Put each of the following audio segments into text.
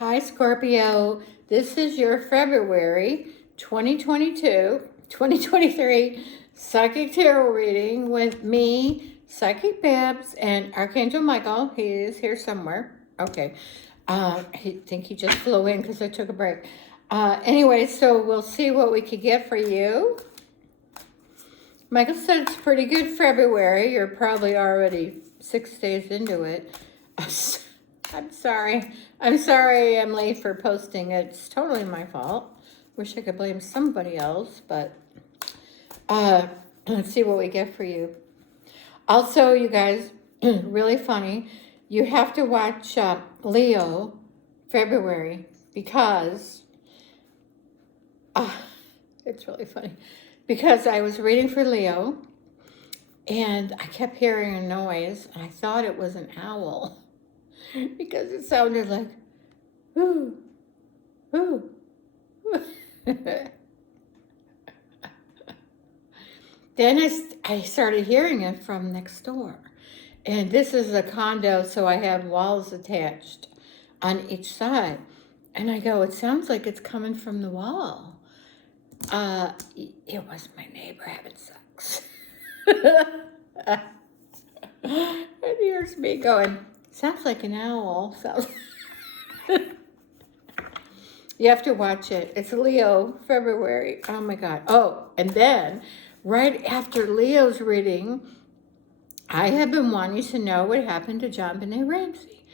Hi, Scorpio. This is your February 2023 Psychic Tarot reading with me, Psychic Babbs, and Archangel Michael. He is here somewhere. Okay. I think he just flew in because I took a break. Anyway, so we'll see what we could get for you. Michael said it's pretty good February. You're probably already 6 days into it. I'm sorry. I'm sorry I'm late for posting. It's totally my fault. Wish I could blame somebody else, but let's see what we get for you. Also, you guys, really funny, you have to watch Leo February because it's really funny. Because I was reading for Leo and I kept hearing a noise and I thought it was an owl. Because it sounded like, ooh, ooh. Then I started hearing it from next door. And this is a condo, so I have walls attached on each side. And I go, it sounds like it's coming from the wall. It was my neighbor having sex. And here's me going, sounds like an owl. You have to watch it. It's Leo, February. Oh my God. Oh, and then right after Leo's reading, I have been wanting to know what happened to JonBenet Ramsey.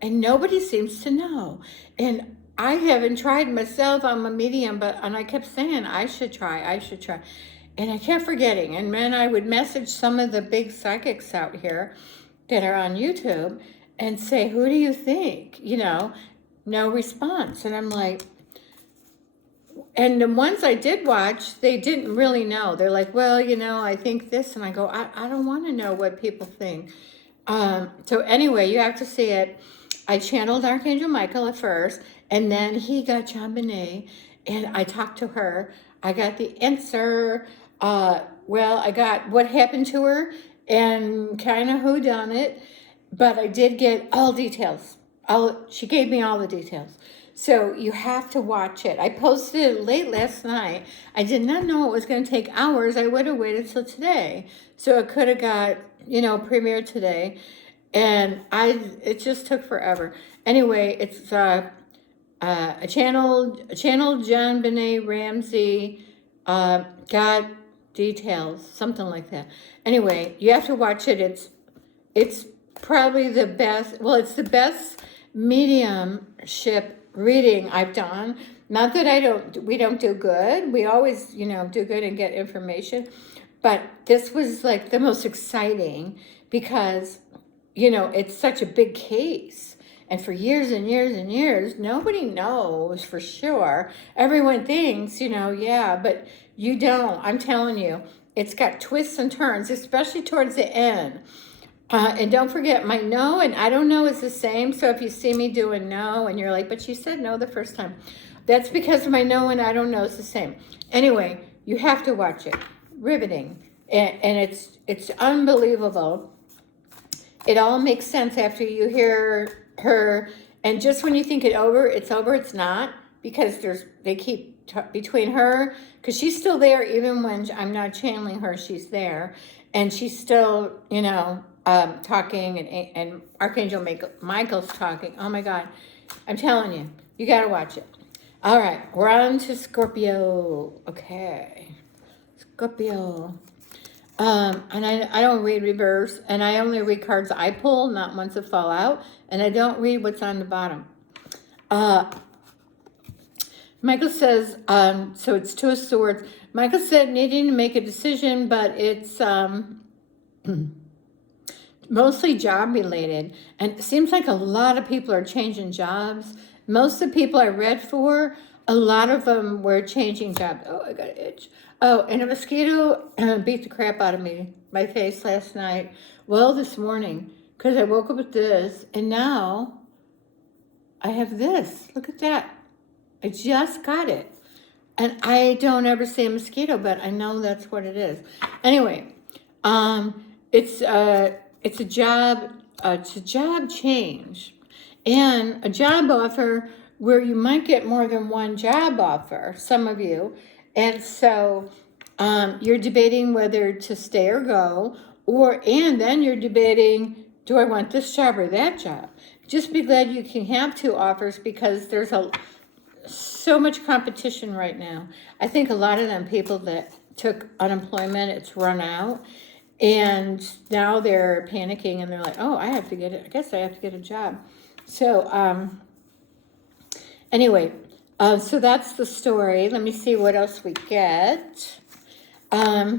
And nobody seems to know. And I haven't tried myself. I'm a medium, and I kept saying I should try. And I kept forgetting. And then I would message some of the big psychics out here that are on YouTube and say, who do you think? You know, no response. And I'm like, and the ones I did watch, they didn't really know. They're like, well, you know, I think this. And I go, I don't want to know what people think. So anyway, you have to see it. I channeled Archangel Michael at first, and then he got JonBenet, and I talked to her. I got the answer. Well, I got what happened to her and kind of who done it, but I did get all details. She gave me all the details. So you have to watch it. I posted it late last night. I did not know it was going to take hours. I would have waited till today. So it could have got, premiered today. And it just took forever. Anyway, it's a channel JonBenet Ramsey got details, something like that. Anyway, you have to watch it. It's probably the best. Well, it's the best mediumship reading I've done. Not that we don't do good. We always, do good and get information. But this was like the most exciting because, it's such a big case. And for years and years and years, nobody knows for sure. Everyone thinks, yeah, but you don't. I'm telling you, it's got twists and turns, especially towards the end. And don't forget, my no and I don't know is the same. So if you see me doing no and you're like, but you said no the first time, that's because my no and I don't know is the same. Anyway, you have to watch it. Riveting. And it's unbelievable. It all makes sense after you hear her. And just when you think it's over, it's not. Because they keep between her, because she's still there even when I'm not channeling her, she's there. And she's still, talking, and Archangel Michael's talking. Oh my God, I'm telling you, you got to watch it. All right, we're on to Scorpio. Okay, Scorpio. And I don't read reverse, and I only read cards I pull, not ones that fall out, and I don't read what's on the bottom. Michael says, so it's Two of Swords. Michael said needing to make a decision, but it's mostly job related. And it seems like a lot of people are changing jobs. Most of the people I read for, a lot of them were changing jobs. Oh, I got an itch. Oh, and a mosquito beat the crap out of my face last night. Well, this morning, because I woke up with this, and now I have this. Look at that. I just got it. And I don't ever see a mosquito, but I know that's what it is. Anyway, it's a job change and a job offer where you might get more than one job offer, some of you. And so you're debating whether to stay or go, and then you're debating, do I want this job or that job? Just be glad you can have two offers, because there's so much competition right now. I think a lot of them people that took unemployment, it's run out, and now they're panicking and they're like, oh, I guess I have to get a job. So anyway, so that's the story. Let me see what else we get. I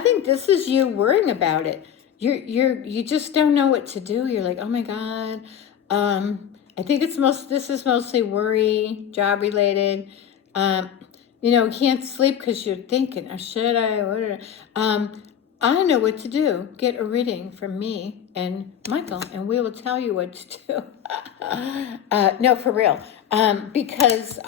think this is you worrying about it. You just don't know what to do. You're like, oh my God. I think this is mostly worry, job related. You can't sleep because you're thinking, oh, should I? What did I know what to do. Get a reading from me and Michael, and we will tell you what to do. No, for real. Because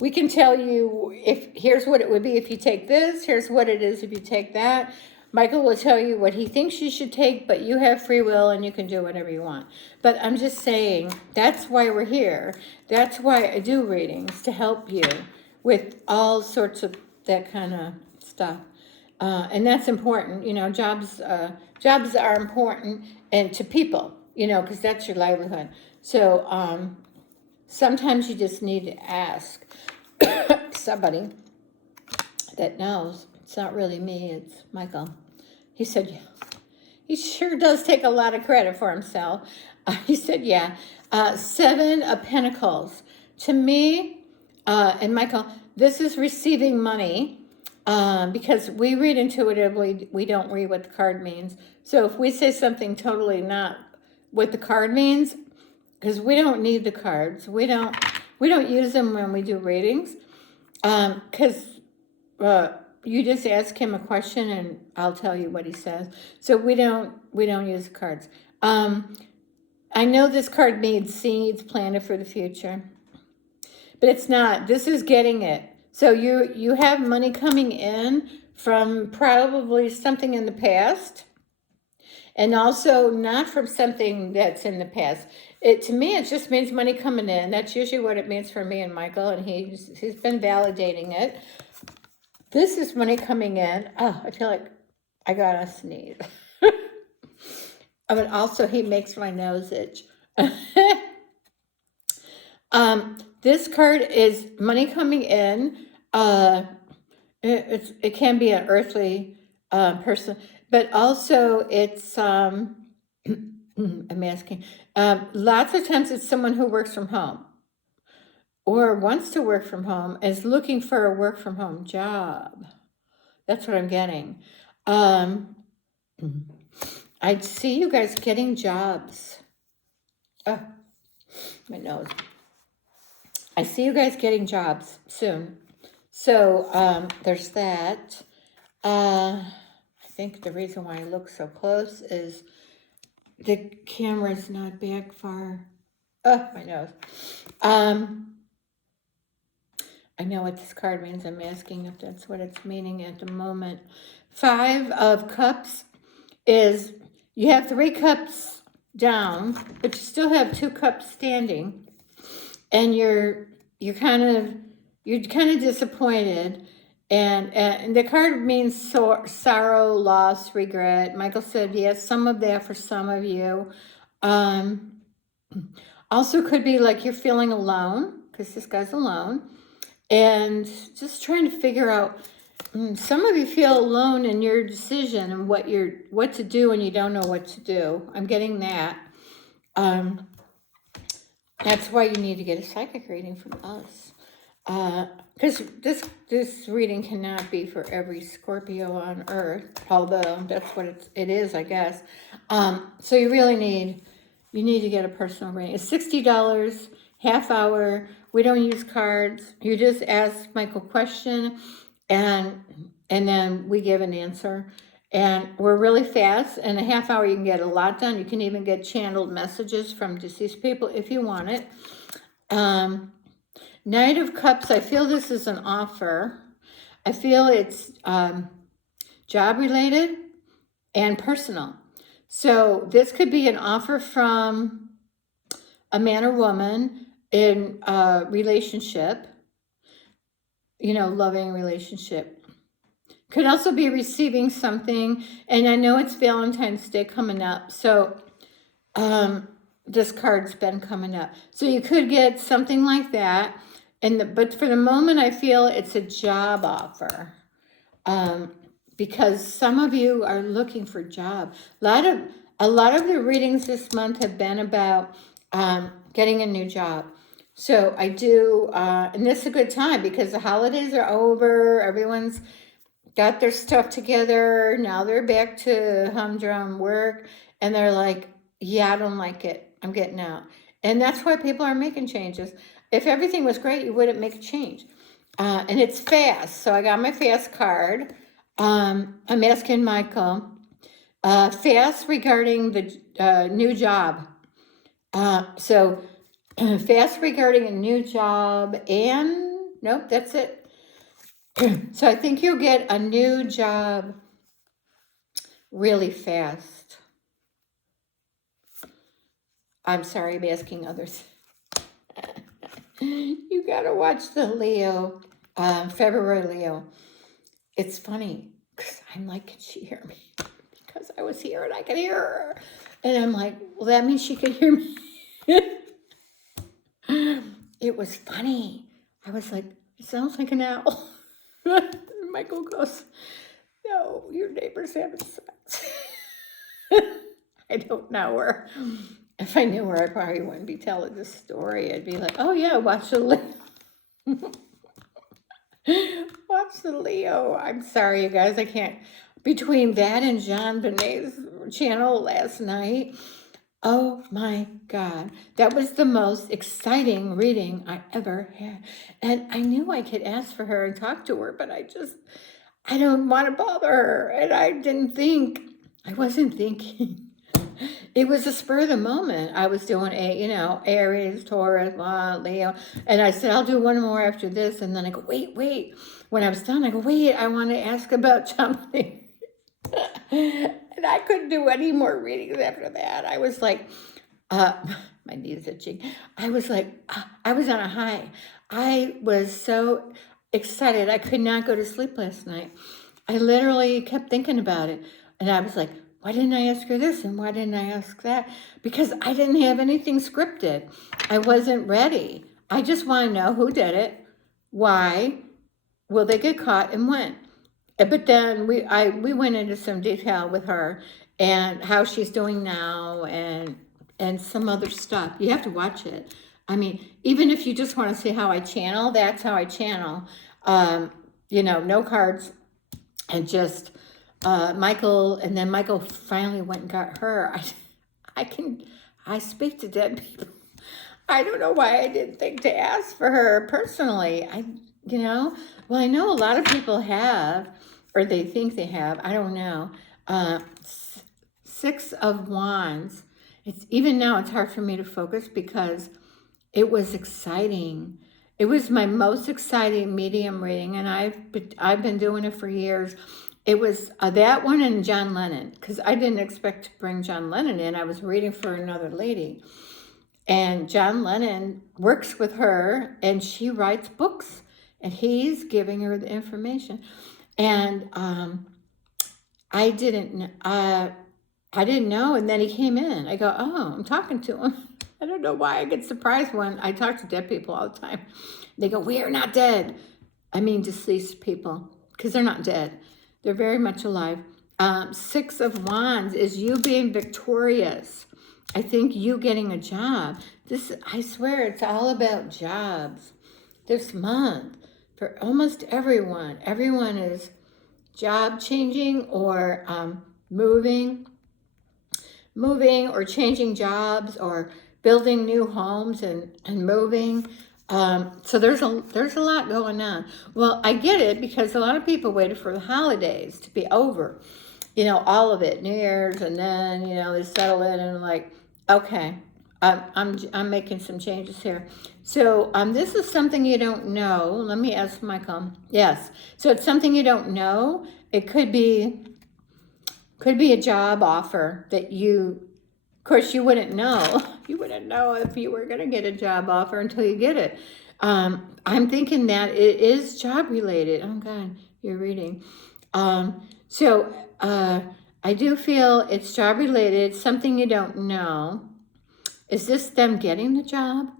we can tell you here's what it would be if you take this, here's what it is if you take that. Michael will tell you what he thinks you should take, but you have free will and you can do whatever you want. But I'm just saying, that's why we're here. That's why I do readings, to help you with all sorts of that kind of stuff. And that's important. Jobs are important, and to people, because that's your livelihood. So sometimes you just need to ask somebody that knows. It's not really me, it's Michael. He said, yeah. He sure does take a lot of credit for himself. He said, yeah. 7 of Pentacles. To me, and Michael, this is receiving money, because we read intuitively, we don't read what the card means. So if we say something totally not what the card means, because we don't need the cards, we don't use them when we do readings, because you just ask him a question and I'll tell you what he says. So we don't use cards. I know this card means seeds planted for the future, but it's not. This is getting it. So you have money coming in from probably something in the past, and also not from something that's in the past. To me, it just means money coming in. That's usually what it means for me and Michael, and he's been validating it. This is money coming in. Oh, I feel like I gotta sneeze. But also, he makes my nose itch. This card is money coming in. It can be an earthly person, but also it's I'm asking. Lots of times it's someone who works from home or wants to work from home, is looking for a work from home job. That's what I'm getting. I see you guys getting jobs. Oh, my nose. I see you guys getting jobs soon. So there's that. I think the reason why I look so close is the camera's not back far. Oh, my nose. I know what this card means. I'm asking if that's what it's meaning at the moment. 5 of Cups is you have 3 cups down, but you still have 2 cups standing, and you're kind of disappointed, and the card means sorrow, loss, regret. Michael said yes, some of that for some of you. Also could be like you're feeling alone, because this guy's alone, and just trying to figure out. Some of you feel alone in your decision and what to do, and you don't know what to do. I'm getting that. That's why you need to get a psychic reading from us. Because this reading cannot be for every Scorpio on Earth, although that's what it is, I guess. So you really need to get a personal reading. It's $60, half hour. We don't use cards. You just ask Michael a question, and then we give an answer. And we're really fast. In a half hour, you can get a lot done. You can even get channeled messages from deceased people if you want it. Knight of Cups, I feel this is an offer. I feel it's job related and personal. So this could be an offer from a man or woman in a relationship, loving relationship. Could also be receiving something, and I know it's Valentine's Day coming up, so this card's been coming up. So you could get something like that, but for the moment, I feel it's a job offer, because some of you are looking for a job. A lot of the readings this month have been about getting a new job. So I do, and this is a good time because the holidays are over. Everyone's got their stuff together. Now they're back to humdrum work, and they're like, yeah, I don't like it. I'm getting out. And that's why people are making changes. If everything was great, you wouldn't make a change. And it's fast. So I got my fast card. I'm asking Michael, fast regarding the new job. So fast regarding a new job, and nope, that's it. So I think you'll get a new job really fast. I'm sorry, I'm asking others. You gotta watch the Leo, February Leo. It's funny, because I'm like, can she hear me? Because I was here and I could hear her. And I'm like, well, that means she could hear me. It was funny. I was like, it sounds like an owl. Michael goes, no, your neighbor's having sex. I don't know her. If I knew her, I probably wouldn't be telling this story. I'd be like, oh yeah, watch the Leo. Watch the Leo. I'm sorry, you guys. I can't. Between that and John Benet's channel last night, oh my God. That was the most exciting reading I ever had. And I knew I could ask for her and talk to her, but I don't want to bother her. And I wasn't thinking. It was a spur of the moment. I was doing Aries, Taurus, Leo. And I said, I'll do one more after this. And then I go, wait. When I was done, I go, wait, I want to ask about something. And I couldn't do any more readings after that. I was like, my knees itching. I was like, I was on a high. I was so excited. I could not go to sleep last night. I literally kept thinking about it. And I was like, why didn't I ask her this? And why didn't I ask that? Because I didn't have anything scripted. I wasn't ready. I just want to know who did it, why, will they get caught, and when. But then we went into some detail with her and how she's doing now and some other stuff. You have to watch it. I mean, even if you just want to see how I channel, that's how I channel. No cards, and just Michael. And then Michael finally went and got her. I speak to dead people. I don't know why I didn't think to ask for her personally. Well, I know a lot of people have, or they think they have. I don't know. Six of Wands. Even now it's hard for me to focus because it was exciting. It was my most exciting medium reading, and I've been doing it for years. It was that one and John Lennon, because I didn't expect to bring John Lennon in. I was reading for another lady, and John Lennon works with her, and she writes books, and he's giving her the information. And I didn't know, and then he came in. I go, oh, I'm talking to him. I don't know why I get surprised when I talk to dead people all the time. They go, we are not dead. I mean deceased people, because they're not dead. They're very much alive. Six of Wands is you being victorious. I think you getting a job. I swear, it's all about jobs this month for almost everyone. Everyone is job changing or moving or changing jobs or building new homes and moving. So there's a lot going on. Well, I get it, because a lot of people waited for the holidays to be over, all of it, New Year's, and then they settle in and like, okay, I'm making some changes here. So this is something you don't know. Let me ask Michael. Yes, so it's something you don't know. It could be a job offer that you course, you wouldn't know. You wouldn't know if you were going to get a job offer until you get it. I'm thinking that it is job related. Oh God, you're reading. So I do feel it's job related, something you don't know. Is this them getting the job?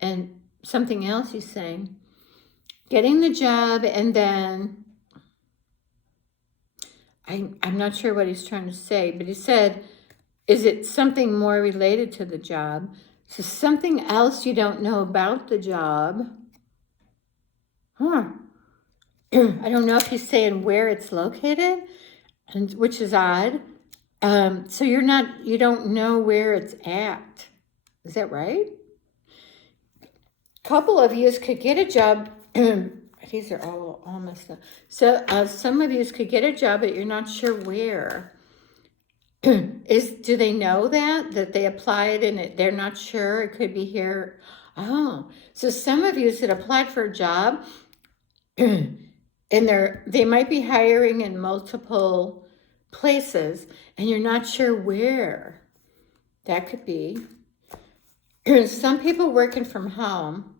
And something else he's saying. Getting the job, and then I'm not sure what he's trying to say, but he said, is it something more related to the job? So something else you don't know about the job. I don't know if he's saying where it's located, and which is odd. So you don't know where it's at. Is that right? A couple of you could get a job. These are all messed up. So some of you could get a job, but you're not sure where. Do they know that they applied and they're not sure? It could be here. Oh, so some of you that applied for a job, and they might be hiring in multiple places, and you're not sure where. That could be. Some people working from home.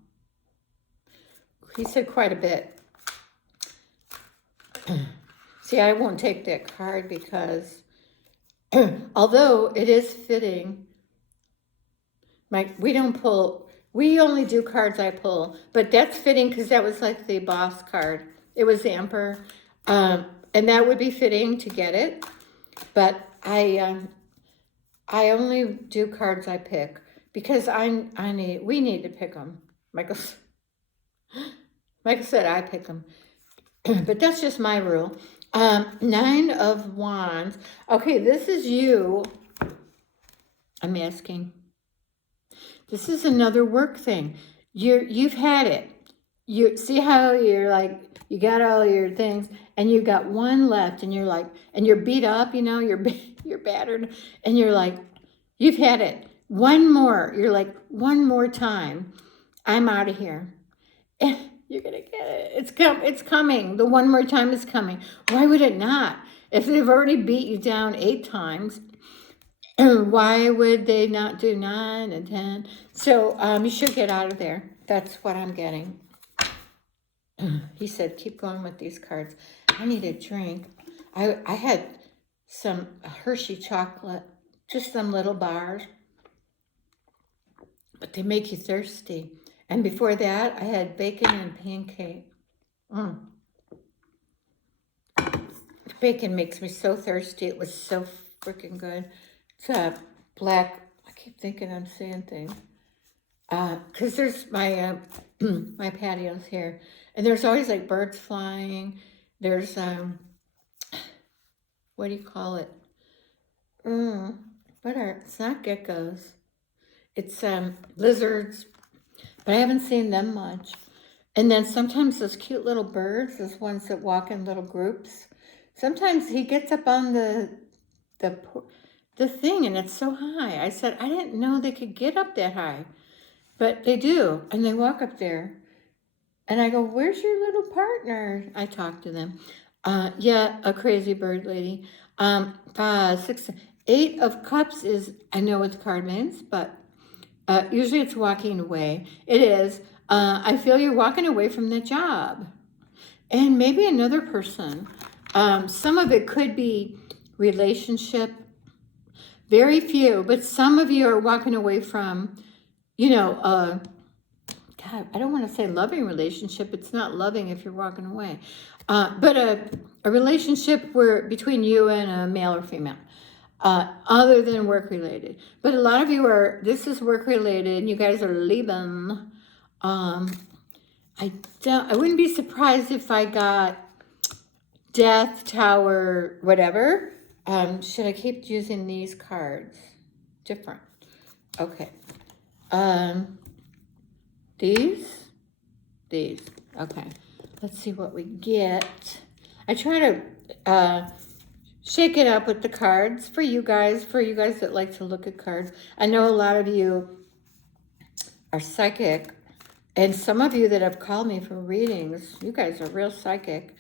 He said quite a bit. See, I won't take that card because although it is fitting, we only do cards I pull, but that's fitting because that was like the boss card. It was the Emperor, and that would be fitting to get it, but I only do cards I pick because we need to pick them. Michael said I pick them, but that's just my rule. 9 of Wands. Okay, this is you. I'm asking. This is another work thing. You've had it. You see how you're like, you got all your things and you got one left, and you're like, and you're beat up, you're battered, and you're like, you've had it. One more. You're like, one more time. I'm out of here. You're going to get it. It's coming. The one more time is coming. Why would it not? If they've already beat you down 8 times, why would they not do 9 and 10? So you should get out of there. That's what I'm getting. He said, keep going with these cards. I need a drink. I had some Hershey chocolate, just some little bars, but they make you thirsty. And before that, I had bacon and pancake. Bacon makes me so thirsty. It was so freaking good. It's a black, I keep thinking I'm saying things. Because there's my my patios here. And there's always like birds flying. There's, what do you call it? It's not geckos. It's lizards. But I haven't seen them much. And then sometimes those cute little birds, those ones that walk in little groups, sometimes he gets up on the thing and it's so high. I said, I didn't know they could get up that high. But they do, and they walk up there. And I go, where's your little partner? I talk to them. Yeah, a crazy bird lady. 8 of Cups is, I know what the card means, but usually it's walking away. It is. I feel you're walking away from the job. And maybe another person. Some of it could be relationship. Very few, but some of you are walking away from, God, I don't want to say loving relationship. It's not loving if you're walking away. But a relationship between you and a male or female. Other than work related. But a lot of you this is work related and you guys are leaving. I wouldn't be surprised if I got Death, Tower, whatever. Should I keep using these cards? Different. Okay. These. Okay. Let's see what we get. I try to shake it up with the cards for you guys that like to look at cards. I know a lot of you are psychic, and some of you that have called me for readings, you guys are real psychic.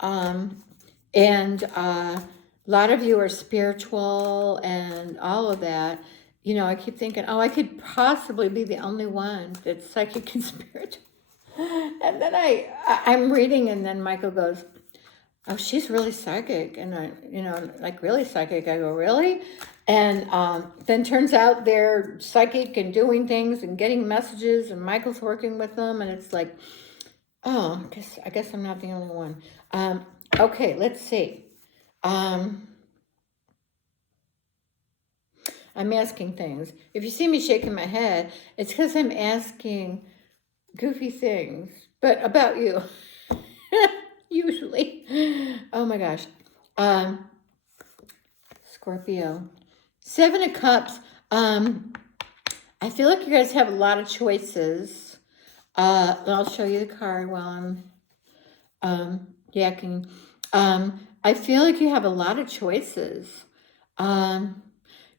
And a lot of you are spiritual and all of that. you know, I keep thinking, oh, I could possibly be the only one that's psychic and spiritual. And then I'm reading, and then Michael goes, oh, she's really psychic. And I, you know, like really psychic. I go, really? And then turns out they're psychic and doing things and getting messages, and Michael's working with them. And it's like, oh, I guess I'm not the only one. Okay, let's see. I'm asking things. If you see me shaking my head, it's because I'm asking goofy things, but about you. Usually. Oh my gosh. Scorpio. 7 of Cups. I feel like you guys have a lot of choices. I'll show you the card while I'm yakking. I feel like you have a lot of choices.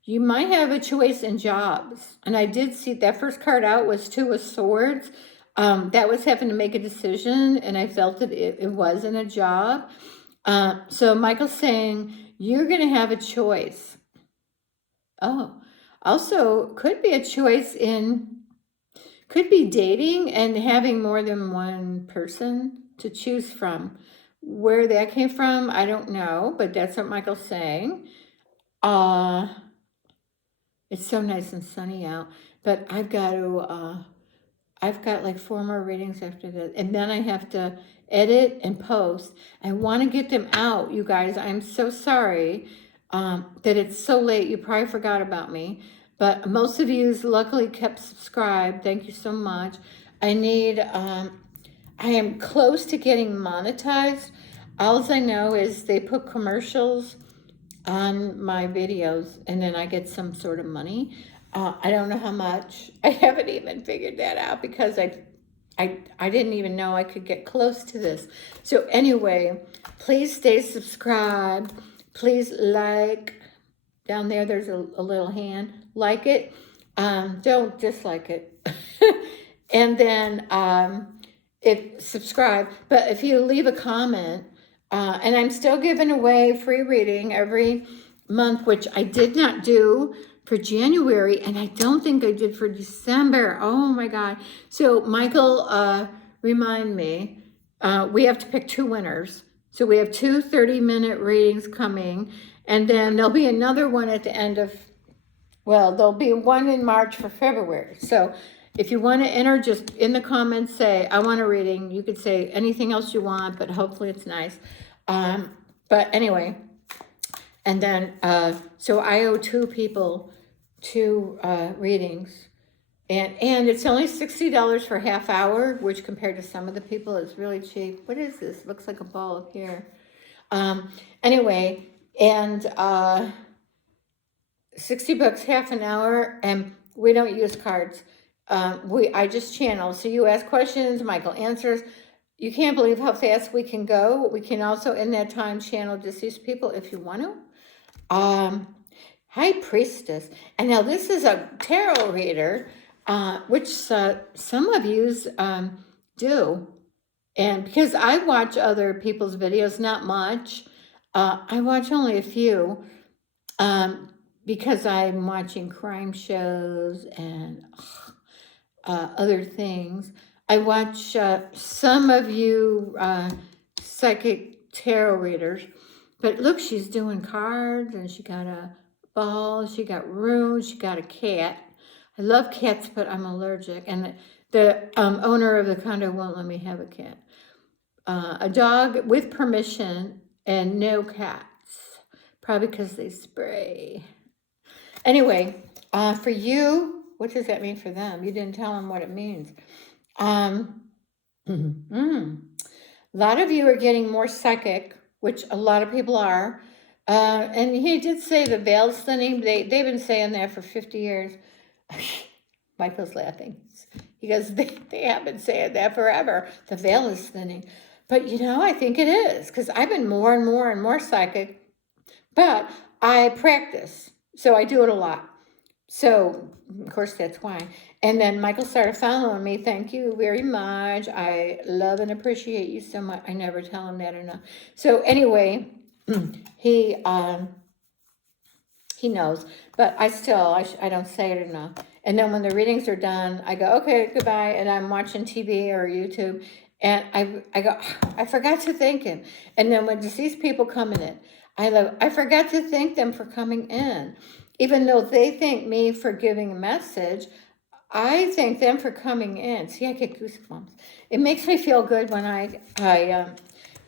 You might have a choice in jobs. And I did see that first card out was 2 of Swords. That was having to make a decision, and I felt that it wasn't a job. So Michael's saying, you're going to have a choice. Oh, also could be a choice could be dating and having more than one person to choose from. Where that came from, I don't know, but that's what Michael's saying. It's so nice and sunny out, but I've got like 4 more readings after this, and then I have to edit and post. I want to get them out, you guys. I'm so sorry that it's so late. You probably forgot about me, but most of you luckily kept subscribed. Thank you so much. I am close to getting monetized. All I know is they put commercials on my videos, and then I get some sort of money. I don't know how much. I haven't even figured that out because I didn't even know I could get close to this. So anyway, please stay subscribed. Please like. Down there, there's a little hand. Like it. Don't dislike it. And then subscribe. But if you leave a comment, and I'm still giving away free reading every month, which I did not do for January, and I don't think I did for December. Oh my God. So Michael, remind me, we have to pick 2 winners. So we have 2 30-minute readings coming, and then there'll be another one at the end of, well, there'll be one in March for February. So if you want to enter, just in the comments say, I want a reading. You could say anything else you want, but hopefully it's nice. But anyway, and then, so I owe 2 people 2 readings. And it's only $60 for a half hour, which compared to some of the people is really cheap. What is this? Looks like a ball up here. Anyway, and $60 half an hour, and we don't use cards. I just channel. So you ask questions, Michael answers. You can't believe how fast we can go. We can also, in that time, channel deceased people if you want to. High Priestess. And now this is a tarot reader, which some of yous do. And because I watch other people's videos, not much. I watch only a few because I'm watching crime shows and other things. I watch some of you psychic tarot readers, but look, she's doing cards, and she got a ball, she got runes, she got a cat. I love cats, but I'm allergic, and the owner of the condo won't let me have a cat. A dog with permission, and no cats, probably because they spray. Anyway, for you, what does that mean for them? You didn't tell them what it means. A lot of you are getting more psychic, which a lot of people are. And he did say the veil's thinning. They've been saying that for 50 years. Michael's laughing. He goes, they have been saying that forever. The veil is thinning. But, you know, I think it is, because I've been more and more and more psychic. But I practice, so I do it a lot. So, of course, that's why. And then Michael started following me. Thank you very much. I love and appreciate you so much. I never tell him that enough. So anyway, he He knows, but I don't say it enough. And then when the readings are done, I go, okay, goodbye, and I'm watching TV or YouTube, and I go, I forgot to thank him. And then when deceased people coming in, I forgot to thank them for coming in. Even though they thank me for giving a message, I thank them for coming in. See, I get goosebumps. It makes me feel good when I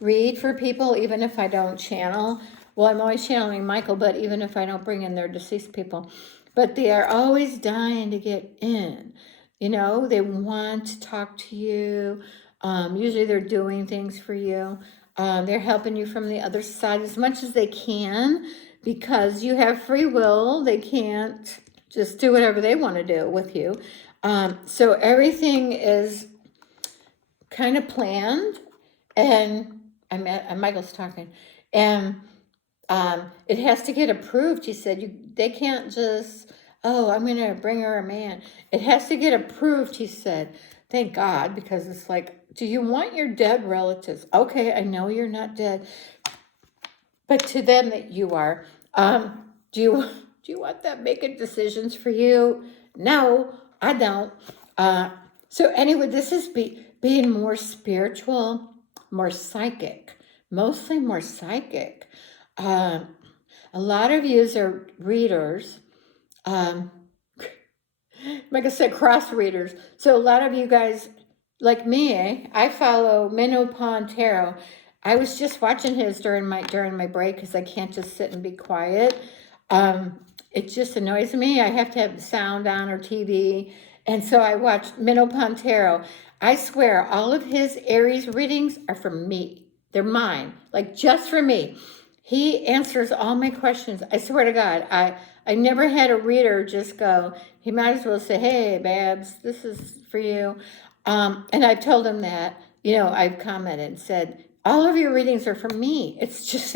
read for people, even if I don't channel. Well, I'm always channeling Michael, but even if I don't bring in their deceased people, but they are always dying to get in. You know, they want to talk to you. Usually they're doing things for you. They're helping you from the other side as much as they can because you have free will. They can't just do whatever they want to do with you. So everything is kind of planned, and Michael's talking, and it has to get approved. He said they can't just, oh, I'm going to bring her a man. It has to get approved, he said. Thank God, because it's like, do you want your dead relatives? Okay, I know you're not dead, but to them that you are. Do you want them making decisions for you? No, I don't. So anyway, this is being more spiritual, more psychic, mostly more psychic. A lot of you are readers. Like I said, cross readers. So a lot of you guys, like me, I follow Minnow Pond Tarot. I was just watching his during my break because I can't just sit and be quiet. It just annoys me. I have to have the sound on or TV. And so I watched Minnow Pond Tarot. I swear, all of his Aries readings are for me. They're mine, like just for me. He answers all my questions. I swear to God, I never had a reader just go, he might as well say, hey, Babbs, this is for you. And I've told him that, I've commented and said, all of your readings are for me. It's just,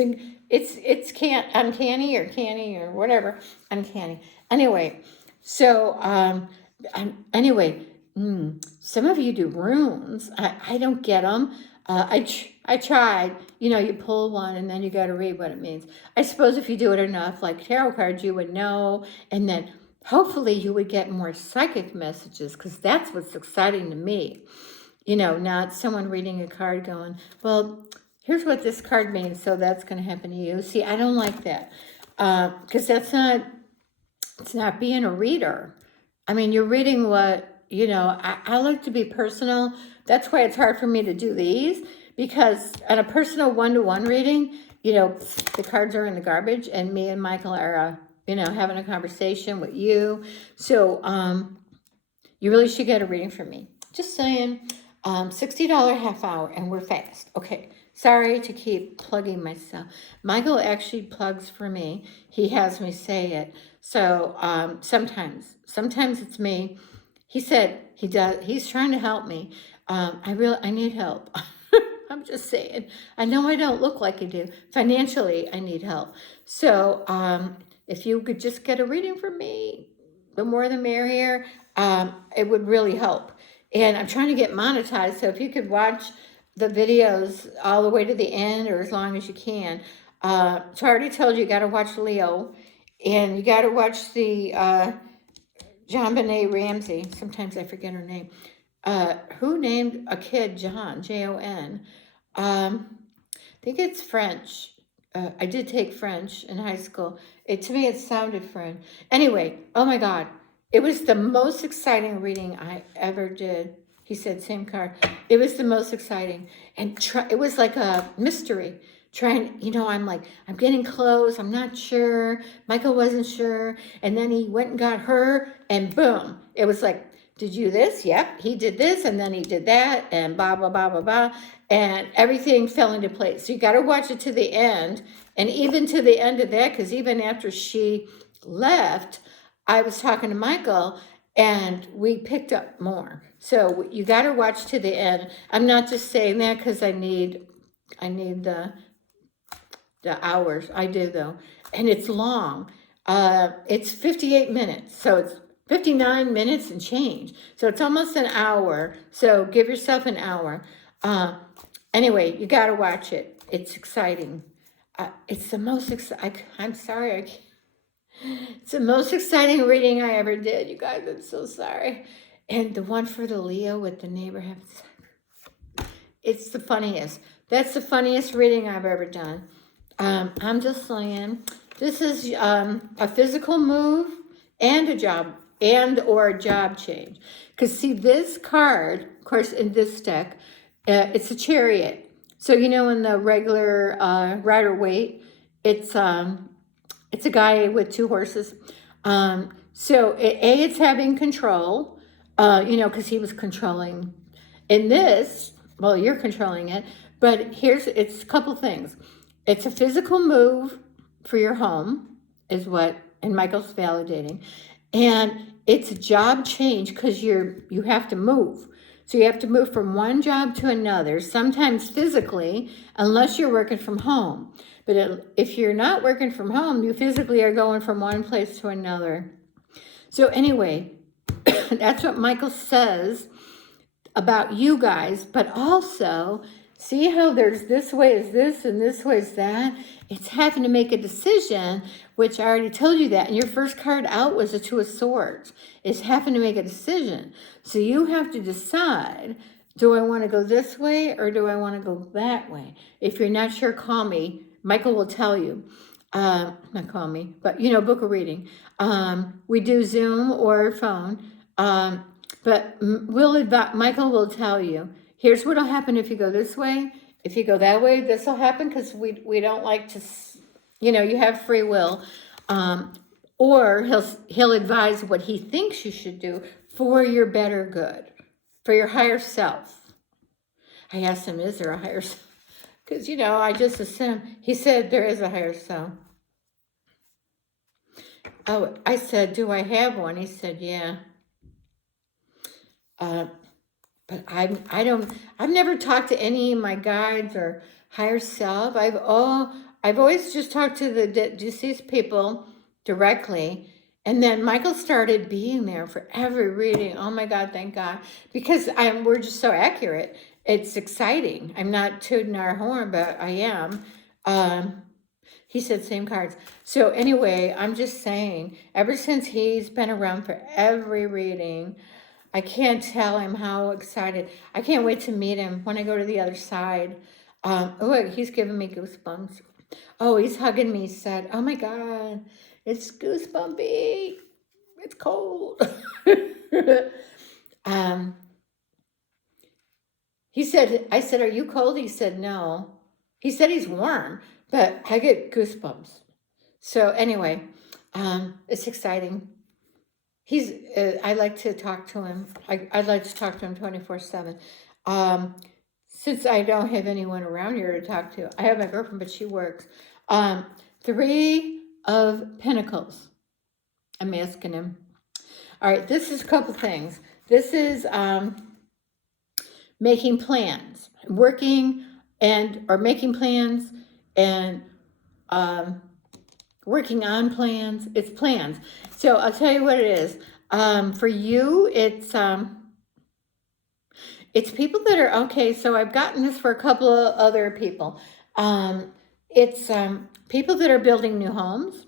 it's uncanny or canny or whatever, uncanny. Anyway, so, some of you do runes. I don't get them. I tried. You pull one and then you got to read what it means. I suppose if you do it enough, like tarot cards, you would know, and then hopefully you would get more psychic messages, because that's what's exciting to me. Not someone reading a card going, well, here's what this card means, so that's going to happen to you. See, I don't like that, because it's not being a reader. I mean, you're reading what, I like to be personal. That's why it's hard for me to do these, because on a personal one-to-one reading, the cards are in the garbage, and me and Michael are, having a conversation with you. So you really should get a reading from me. Just saying, $60 half hour, and we're fast. Okay, sorry to keep plugging myself. Michael actually plugs for me. He has me say it. So sometimes it's me. He said he's trying to help me. I need help. I'm just saying. I know I don't look like I do. Financially, I need help. So if you could just get a reading from me, the more the merrier. It would really help. And I'm trying to get monetized, so if you could watch the videos all the way to the end, or as long as you can. So I already told you, you got to watch Leo, and you got to watch the John Benet Ramsey. Sometimes I forget her name. Who named a kid John, Jon? I think it's French. I did take French in high school. To me, it sounded French. Anyway, oh my God. It was the most exciting reading I ever did. He said, same card. It was the most exciting. And it was like a mystery. I'm like, I'm getting close. I'm not sure. Michael wasn't sure. And then he went and got her, and boom. It was like, did you do this? Yep. He did this, and then he did that, and blah, blah, blah, blah, blah. And everything fell into place. So you got to watch it to the end. And even to the end of that, because even after she left, I was talking to Michael, and we picked up more. So you got to watch to the end. I'm not just saying that because I need the hours. I do, though. And it's long. It's 58 minutes. So it's 59 minutes and change. So it's almost an hour. So give yourself an hour. Anyway, you got to watch it. It's exciting. It's the most exciting. I'm sorry. It's the most exciting reading I ever did, you guys. I'm so sorry. And the one for the Leo with the neighbor having sex. It's the funniest. That's the funniest reading I've ever done. I'm just saying, this is a physical move and a job or a job change. Because see, this card, of course, in this deck, it's a chariot. So you know, in the regular Rider-Waite, it's a guy with 2 horses. So it's having control, because he was controlling. In this, well, you're controlling it, but it's a couple things. It's a physical move for your home, is what, and Michael's validating. And it's a job change because you have to move. So you have to move from one job to another, sometimes physically, unless you're working from home. But if you're not working from home, you physically are going from one place to another. So anyway, that's what Michael says about you guys, but also, see how there's this way is this and this way is that? It's having to make a decision, which I already told you that. And your first card out was the 2 of Swords. It's having to make a decision. So you have to decide, do I want to go this way or do I want to go that way? If you're not sure, call me. Michael will tell you. Not call me, but, book a reading. We do Zoom or phone. But Michael will tell you, here's what will happen if you go this way. If you go that way, this will happen, because we don't like to, you have free will. Or he'll advise what he thinks you should do for your better good, for your higher self. I asked him, is there a higher self? Because, I just assumed. He said there is a higher self. Oh, I said, do I have one? He said, yeah. But I've never talked to any of my guides or higher self. I've always just talked to the deceased people directly. And then Michael started being there for every reading. Oh my God, thank God. Because we're just so accurate. It's exciting. I'm not tooting our horn, but I am. He said same cards. So anyway, I'm just saying, ever since he's been around for every reading, I can't tell him how excited. I can't wait to meet him when I go to the other side. He's giving me goosebumps. Oh, he's hugging me. He said, oh my God, it's goosebumpy. It's cold. I said, are you cold? He said, no. He said he's warm, but I get goosebumps. So anyway, it's exciting. I like to talk to him. I'd like to talk to him 24/7. Since I don't have anyone around here to talk to, I have my girlfriend, but she works. 3 of Pentacles. I'm asking him. All right, this is a couple things. This is making plans, making plans and working on plans. It's plans. So I'll tell you what it is. For you, it's people that are, okay, so I've gotten this for a couple of other people. It's people that are building new homes,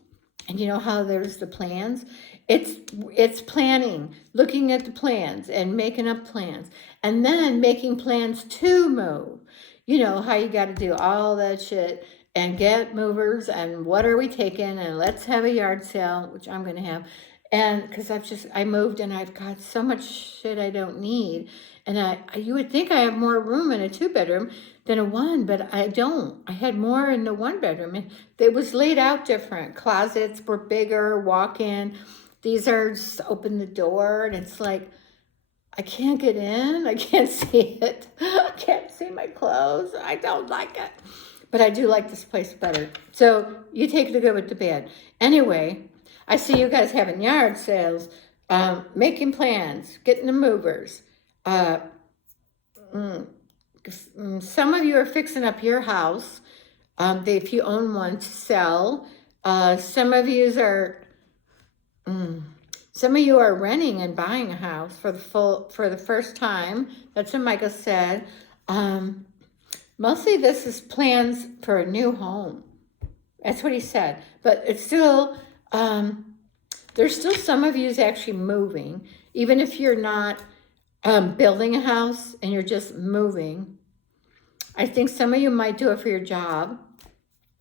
and you know how there's the plans. It's planning, looking at the plans and making up plans, and then making plans to move. You know how you got to do all that shit and get movers and what are we taking and let's have a yard sale, which I'm going to have. And because I moved and I've got so much shit I don't need. And you would think I have more room in a 2-bedroom than a 1, but I don't. I had more in the 1-bedroom. And it was laid out different. Closets were bigger, walk-in. These are just open the door and it's like, I can't get in. I can't see it. I can't see my clothes. I don't like it. But I do like this place better. So you take the good with the bad. Anyway, I see you guys having yard sales, making plans, getting the movers. Some of you are fixing up your house, if you own one, to sell. Some of you are renting and buying a house for the first time. That's what Michael said. Mostly this is plans for a new home. That's what he said. But it's still There's still some of you is actually moving, even if you're not building a house and you're just moving. I think some of you might do it for your job.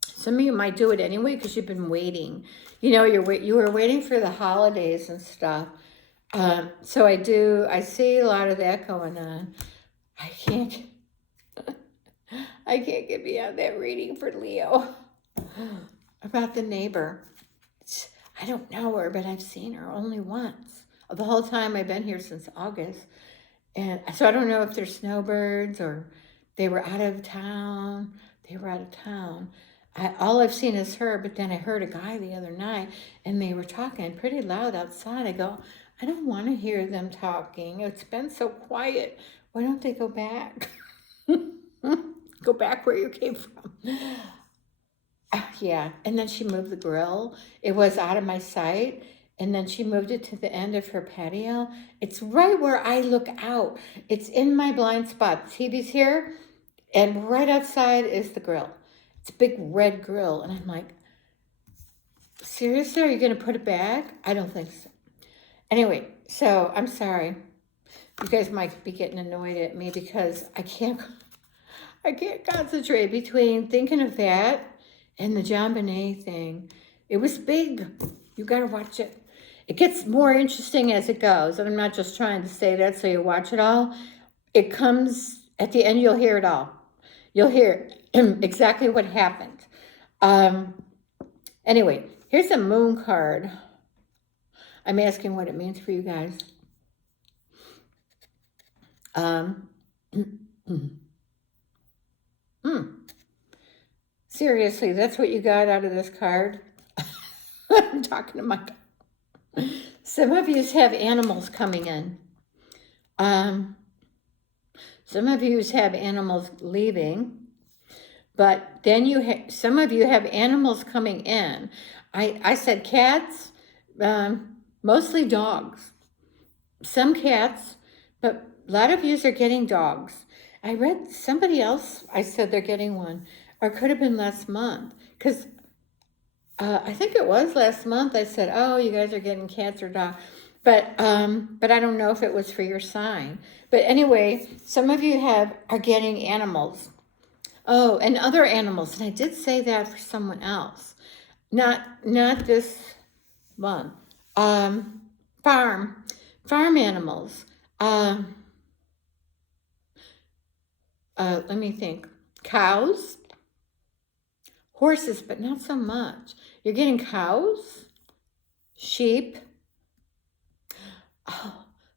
Some of you might do it anyway because you've been waiting. You know, you were waiting for the holidays and stuff. So I see a lot of that going on. I can't get beyond that reading for Leo about the neighbor. I don't know her, but I've seen her only once. The whole time I've been here since August. And so I don't know if they're snowbirds or they were out of town. All I've seen is her, but then I heard a guy the other night and they were talking pretty loud outside. I go, I don't want to hear them talking. It's been so quiet. Why don't they go back? Go back where you came from. Yeah, and then she moved the grill. It was out of my sight, and then she moved it to the end of her patio. It's right where I look out. It's in my blind spot. The TV's here, and right outside is the grill. It's a big red grill, and I'm like, seriously, are you going to put it back? I don't think so. Anyway, so I'm sorry. You guys might be getting annoyed at me because I can't concentrate between thinking of that and the John Bonet thing. It was big. You got to watch it. It gets more interesting as it goes. And I'm not just trying to say that so you watch it all. It comes, at the end, you'll hear it all. You'll hear exactly what happened. Anyway, here's a moon card. I'm asking what it means for you guys. Seriously, that's what you got out of this card? I'm talking to my... Some of you have animals coming in. Some of you have animals leaving. But then some of you have animals coming in. I said cats, mostly dogs. Some cats, but a lot of you are getting dogs. I read somebody else, I said they're getting one. Or it could have been last month. Because I think it was last month. I said, oh, you guys are getting cats or dogs. But I don't know if it was for your sign. But anyway, some of you are getting animals. Oh, and other animals. And I did say that for someone else. Not this one. Farm animals. Let me think. Cows. Horses, but not so much. You're getting cows, sheep,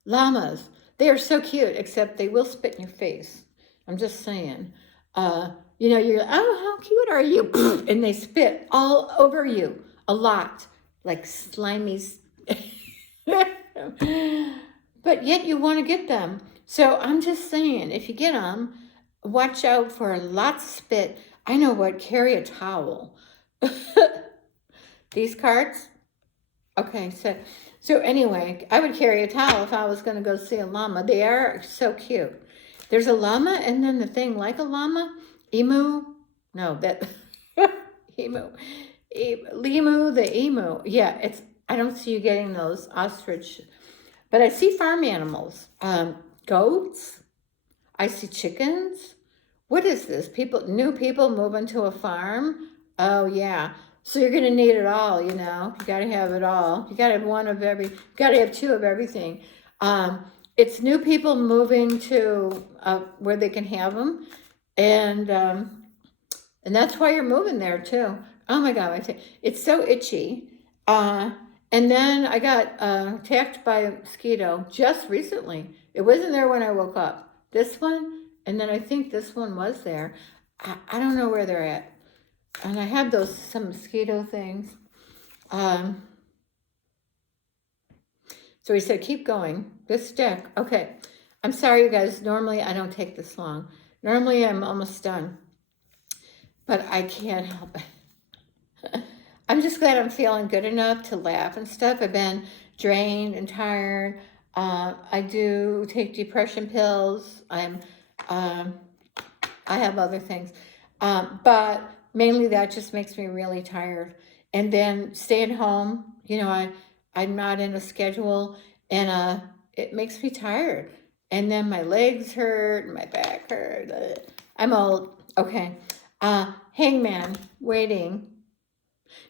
llamas. They are so cute, except they will spit in your face. I'm just saying. You're like, oh, how cute are you? And they spit all over you, a lot, like slimy. But yet you want to get them. So I'm just saying, if you get them, watch out for lots of spit. I know what, carry a towel. These cards? Okay, so anyway, I would carry a towel if I was going to go see a llama. They are so cute. There's a llama and then the thing like a llama. Emu. No, that... emu. Lemur, the emu. Yeah, I don't see you getting those. Ostrich. But I see farm animals. Goats. I see chickens. What is this? New people moving to a farm? Oh, yeah. So you're going to need it all, You got to have it all. You got to have you got to have two of everything. It's new people moving to where they can have them. And that's why you're moving there, too. Oh, my God. It's so itchy. And then I got attacked by a mosquito just recently. It wasn't there when I woke up. This one... And then I think this one was there. I don't know where they're at. And I have some mosquito things. So he said, keep going. This deck. Okay. I'm sorry, you guys. Normally, I don't take this long. Normally, I'm almost done. But I can't help it. I'm just glad I'm feeling good enough to laugh and stuff. I've been drained and tired. I do take depression pills. I have other things. But mainly that just makes me really tired. and then staying home. I'm not in a schedule, and it makes me tired. And then my legs hurt, my back hurt. I'm old. Okay. Hangman, waiting.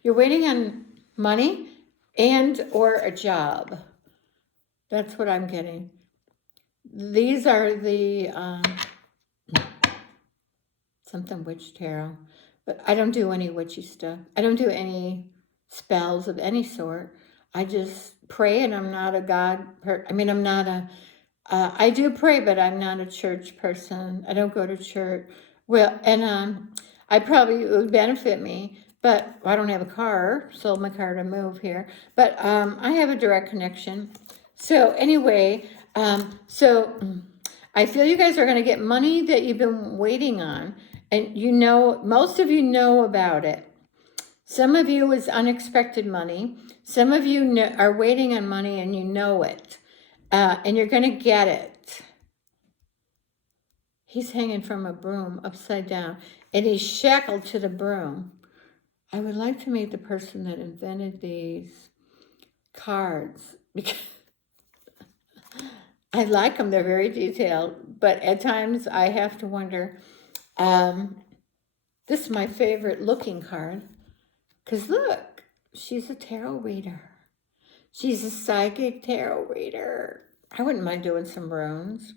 You're waiting on money and or a job. That's what I'm getting. These are the something witch tarot, but I don't do any witchy stuff. I don't do any spells of any sort. I just pray, and I'm not a I'm not a. I do pray, but I'm not a church person. I don't go to church. Well, and I probably it would benefit me, but I don't have a car. Sold my car to move here, but I have a direct connection. So anyway, so I feel you guys are going to get money that you've been waiting on, and most of you know about it. Some of you is unexpected money. Some of you are waiting on money, and you know it, and you're going to get it. He's hanging from a broom upside down, and he's shackled to the broom. I would like to meet the person that invented these cards, because I like them. They're very detailed, but at times I have to wonder. This is my favorite looking card, because look, she's a tarot reader. She's a psychic tarot reader. I wouldn't mind doing some runes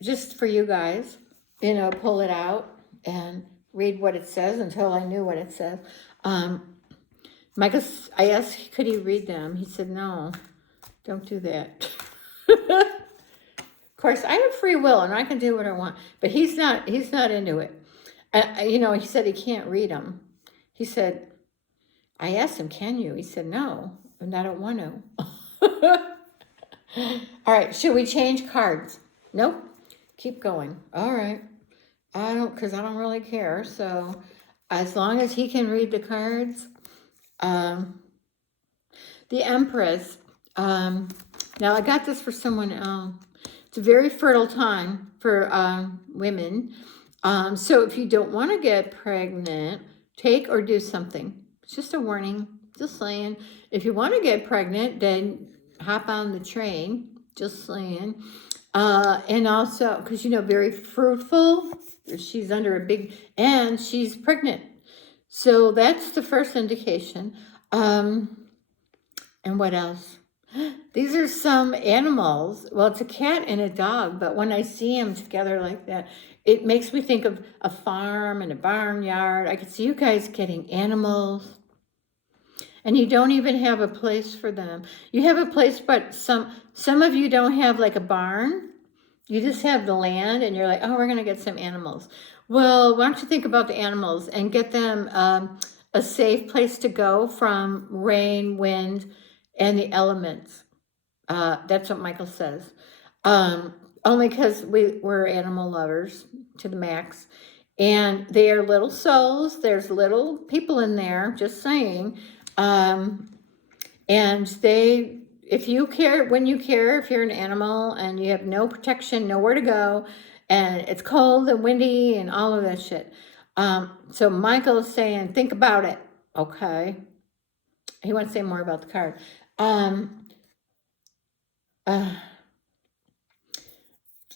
just for you guys. Pull it out and read what it says until I knew what it says. Michael, I asked, could he read them? He said, no, don't do that. Of course, I have free will and I can do what I want, but he's not into it. He said he can't read them. He said, I asked him, can you? He said, no, and I don't want to. All right, should we change cards? Nope, keep going. All right, because I don't really care. So as long as he can read the cards. The Empress, now I got this for someone else. It's a very fertile time for women. So if you don't want to get pregnant, take or do something. It's just a warning, just saying. If you want to get pregnant, then hop on the train, just saying. And also, because, very fruitful. She's under and she's pregnant. So that's the first indication. And what else? These are some animals. Well, it's a cat and a dog, but when I see them together like that, it makes me think of a farm and a barnyard. I could see you guys getting animals. And you don't even have a place for them. You have a place, but some of you don't have like a barn. You just have the land, and you're like, oh, we're going to get some animals. Well, why don't you think about the animals and get them a safe place to go from rain, wind, and the elements. That's what Michael says. Only because we're animal lovers to the max. And they are little souls. There's little people in there, just saying. And if you care, if you're an animal and you have no protection, nowhere to go, and it's cold and windy and all of that shit. So Michael is saying, think about it, okay? He wants to say more about the card.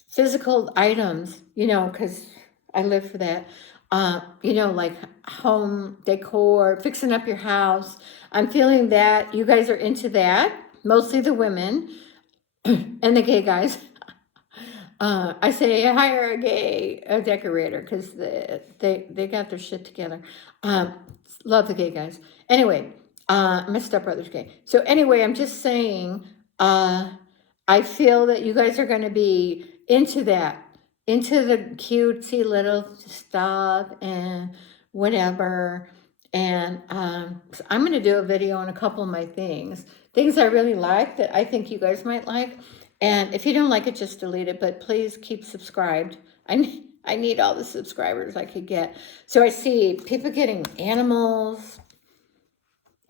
Physical items, because I live for that. Like home decor, fixing up your house. I'm feeling that you guys are into that, mostly the women and the gay guys. I say hire a decorator because they got their shit together. Love the gay guys. Anyway, my stepbrother's gay. So anyway, I'm just saying, I feel that you guys are going to be into that, into the cutesy little stuff and whatever. And so I'm going to do a video on a couple of my things I really like that I think you guys might like. And if you don't like it, just delete it. But please keep subscribed. I need all the subscribers I could get. So I see people getting animals,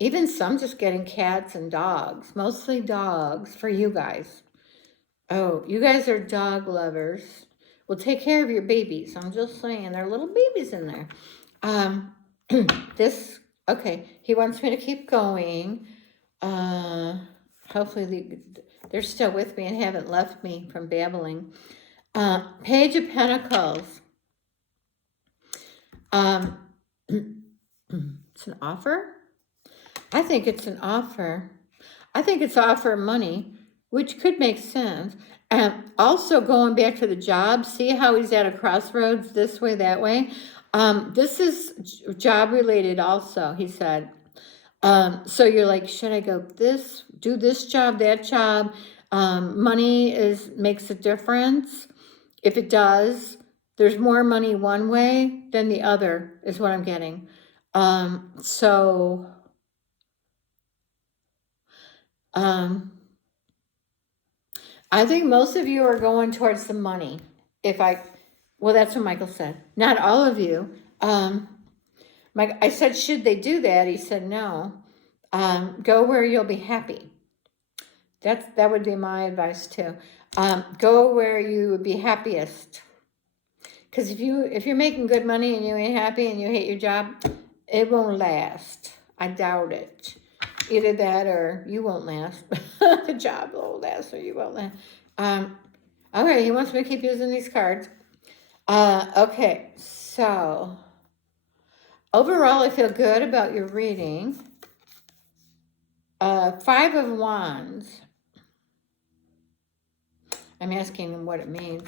even some just getting cats and dogs, mostly dogs for you guys. Oh, you guys are dog lovers. Well, take care of your babies. I'm just saying, there are little babies in there. This Okay, he wants me to keep going. Hopefully they're still with me and haven't left me from babbling. Page of Pentacles. It's an offer? I think it's an offer. I think it's offer money, which could make sense. Also, going back to the job, see how he's at a crossroads this way, that way. This is job related also, he said. So you're like, should I do this job, that job? Money makes a difference. If it does, there's more money one way than the other, is what I'm getting. So I think most of you are going towards the money. Well, that's what Michael said. Not all of you. I said, should they do that? He said, no. Go where you'll be happy. That would be my advice too. Go where you would be happiest. Because if you're making good money and you ain't happy and you hate your job, it won't last. I doubt it. Either that or you won't last. The job will last or you won't last. Okay, he wants me to keep using these cards. Okay, so overall, I feel good about your reading. 5 of Wands. I'm asking what it means.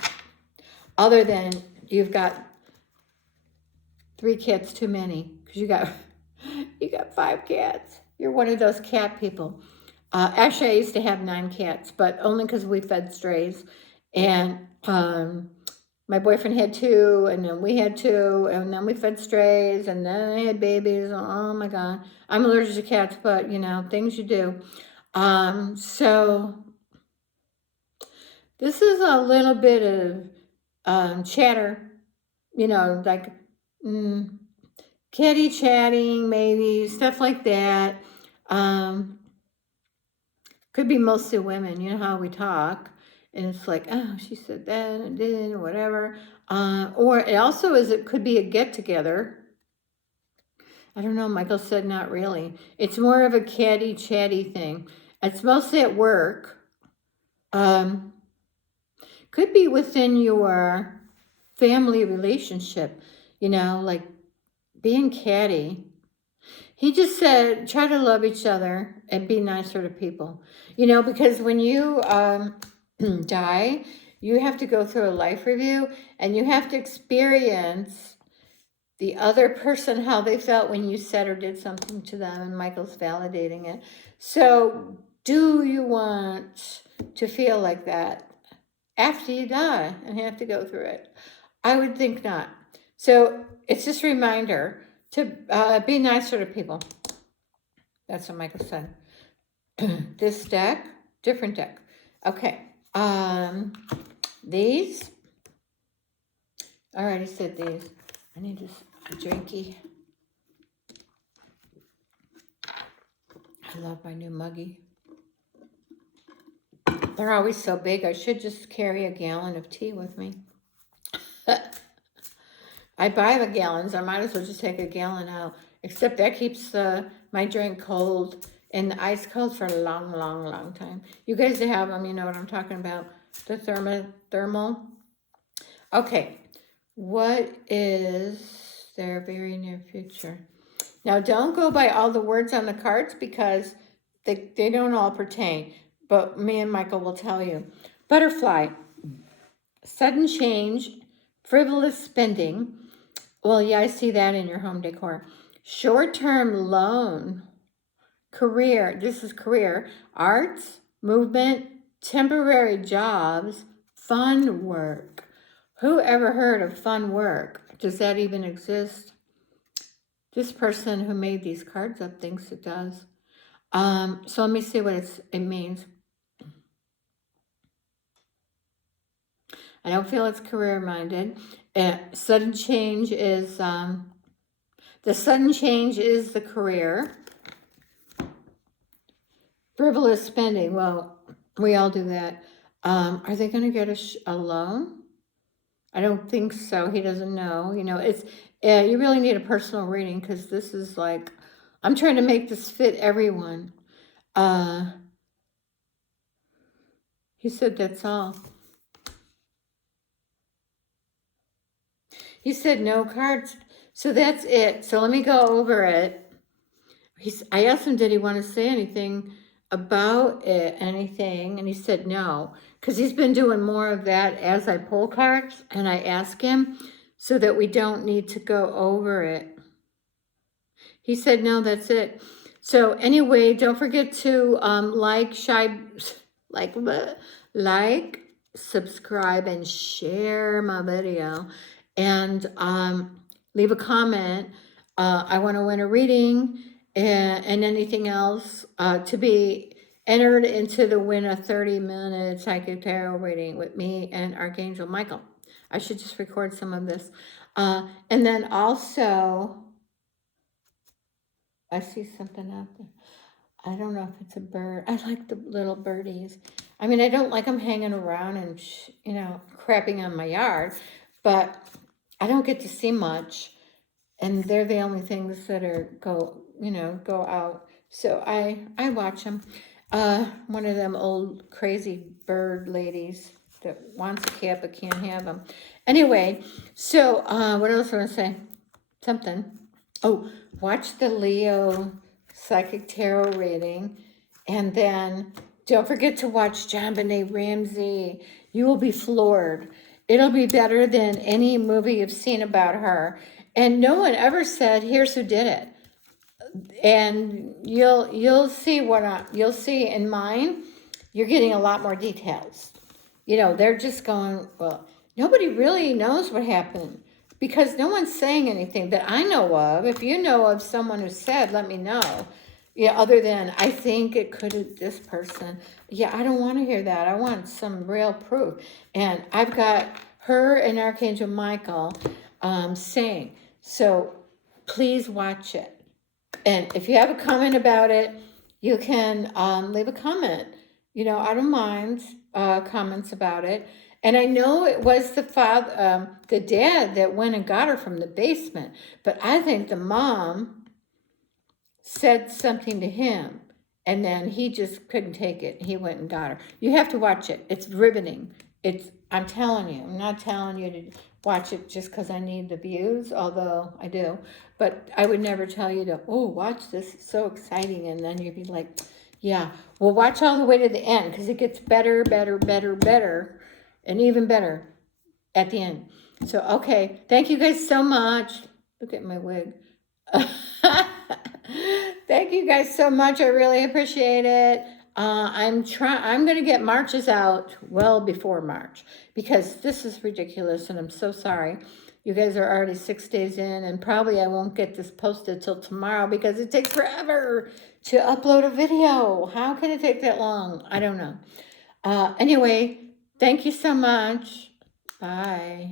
Other than you've got 3 cats too many, because you got 5 cats. You're one of those cat people. Actually, I used to have 9 cats, but only because we fed strays. And my boyfriend had 2, and then we had 2, and then we fed strays, and then I had babies. Oh my God. I'm allergic to cats, but things you do. So this is a little bit of chatter, like kitty chatting, maybe, stuff like that. Could be mostly women, you know how we talk. And it's like, oh, she said that and did, or whatever. Or it could be a get-together. I don't know, Michael said not really. It's more of a catty, chatty thing. It's mostly at work. Could be within your family relationship, like being catty. He just said, try to love each other and be nicer to people. Because when you die, you have to go through a life review and you have to experience the other person, how they felt when you said or did something to them, and Michael's validating it. So do you want to feel like that after you die and have to go through it? I would think not. So it's just a reminder to be nicer to people. That's what Michael said. This deck, different deck. Okay. These. I already said these. I need a drinky. I love my new muggie. They're always so big. I should just carry a gallon of tea with me. I buy the gallons. I might as well just take a gallon out. Except that keeps my drink cold and the ice cold for a long, long, long time. You guys have them. You know what I'm talking about. The thermal. Okay. What is their very near future? Now, don't go by all the words on the cards because they don't all pertain. But me and Michael will tell you. Butterfly. Sudden change. Frivolous spending. Well, yeah, I see that in your home decor. Short-term loan. Career. This is career. Arts. Movement. Temporary jobs. Fun work. Who ever heard of fun work? Does that even exist? This person who made these cards up thinks it does. So let me see what it means. I don't feel it's career-minded. Sudden change is, the sudden change is the career. Frivolous spending, well, we all do that. Are they going to get a loan? I don't think so. He doesn't know. You really need a personal reading because this is like I'm trying to make this fit everyone. He said that's all. He said no cards. So that's it. So let me go over it. I asked him, did he want to say anything about it, anything? And he said no, because he's been doing more of that as I pull cards. And I ask him so that we don't need to go over it. He said, no, that's it. So anyway, don't forget to like, subscribe, and share my video. And leave a comment. I want to win a reading and anything else to be entered into the win a 30-minute psychic tarot reading with me and Archangel Michael. I should just record some of this. And then also, I see something out there. I don't know if it's a bird. I like the little birdies. I mean, I don't like them hanging around and, crapping on my yard, but I don't get to see much. And they're the only things that go out. So I watch them. One of them old crazy bird ladies that wants a cat but can't have them. Anyway, so what else do I want to say? Something. Oh, watch the Leo Psychic Tarot reading. And then don't forget to watch JonBenet Ramsey. You will be floored. It'll be better than any movie you've seen about her. And no one ever said, here's who did it. And you'll see you'll see in mine, you're getting a lot more details. They're just going, well, nobody really knows what happened because no one's saying anything that I know of. If you know of someone who said, let me know. Yeah, other than, I think it could have this person. Yeah, I don't want to hear that. I want some real proof. And I've got her and Archangel Michael saying, so please watch it. And if you have a comment about it, you can leave a comment. I don't mind comments about it. And I know it was the dad that went and got her from the basement. But I think the mom said something to him. And then he just couldn't take it. He went and got her. You have to watch it. It's riveting. I'm telling you. I'm not telling you to watch it just because I need the views, although I do. But I would never tell you to, watch this. It's so exciting. And then you'd be like, yeah. Well, watch all the way to the end because it gets better, better, better, better, and even better at the end. So, okay. Thank you guys so much. Look at my wig. Thank you guys so much. I really appreciate it. I'm going to get March's out well before March because this is ridiculous and I'm so sorry. You guys are already 6 days in and probably I won't get this posted till tomorrow because it takes forever to upload a video. How can it take that long? I don't know. Anyway, thank you so much. Bye.